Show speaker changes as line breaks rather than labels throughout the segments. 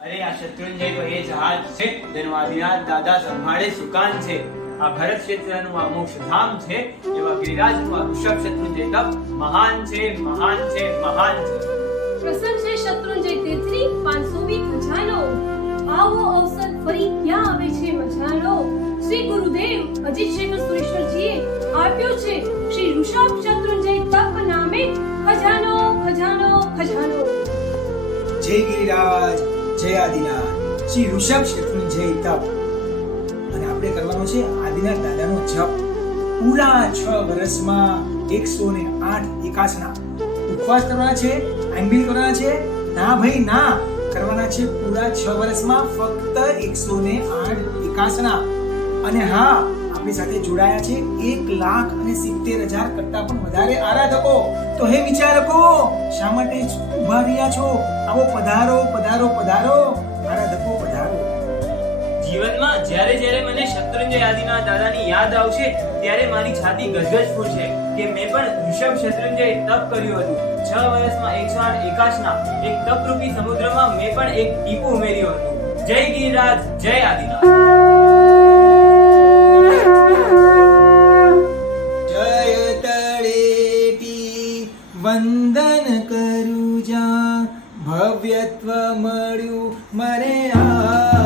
અરે આ શત્રુંજય તો એ જહાજ છે. જેનું આદિનાથ દાદા સંભાળે સુકાન છે. આ ભરત ક્ષેત્રનું આ મોક્ષધામ છે. એવા ગિરિરાજનું આ ઋષભ શત્રુંજય તપ મહાન છે મહાન છે મહાન છે.
પ્રસન્ન છે શત્રુંજય તીર્થની પાંચસોમી ખજાનો. આવો અવસર ફરી ક્યાં આવે છે મજાનો? શ્રી ગુરુદેવ અજીત શેખર સુરેશ્વરજીએ આપ્યો છે શ્રી ઋષભ શત્રુંજય તપ નામે ખજાનો ખજાનો ખજાનો.
જય ગિરિરાજ. જય આદિનાથ શ્રી ઋષભ શત્રુંજય તપ. અને આપણે કરવાનો છે આદિનાથ દાદાનો જપ. પૂરા છ વર્ષમાં એકસો ને આઠ એકાસના. ઉપવાસ કરવાના છે, આંબીલ કરવાના છે. ના ભાઈ, ના. કરવાના છે પૂરા છ વર્ષમાં ફક્ત એકસો ને આઠ એકાસના. અને હા આપણી સાથે જોડાયા છે. એક લાખ અને સિત્તેર હજાર કરતા પણ વધારે આરાધકો. તો હે વિચારકો, શા માટે ઊભા રહ્યા છો? આવો પધારો પધારો પધારો. આરાધકો, પધારો.
જીવનમાં જ્યારે જ્યારે મને શત્રુંજય આદિના દાદાની યાદ આવશે, ત્યારે મારી છાતી ગજગજ ફૂટશે કે મેં પણ ઋષભ શત્રુંજય તપ કર્યું હતું. છ વર્ષમાં એકસો આઠ એકાશના એક તપરૂપી સમુદ્રમાં મેં પણ એક ટીપું ઉમેર્યું હતું. જય ગિરિરાજ, જય આદિનાથ.
વંદન કરું જ્યાં ભવ્યત્વ મળ્યું મરે આ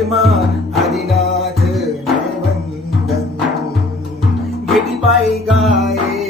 பெருமா அதிநாத வந்தன் எதிபாய் காயே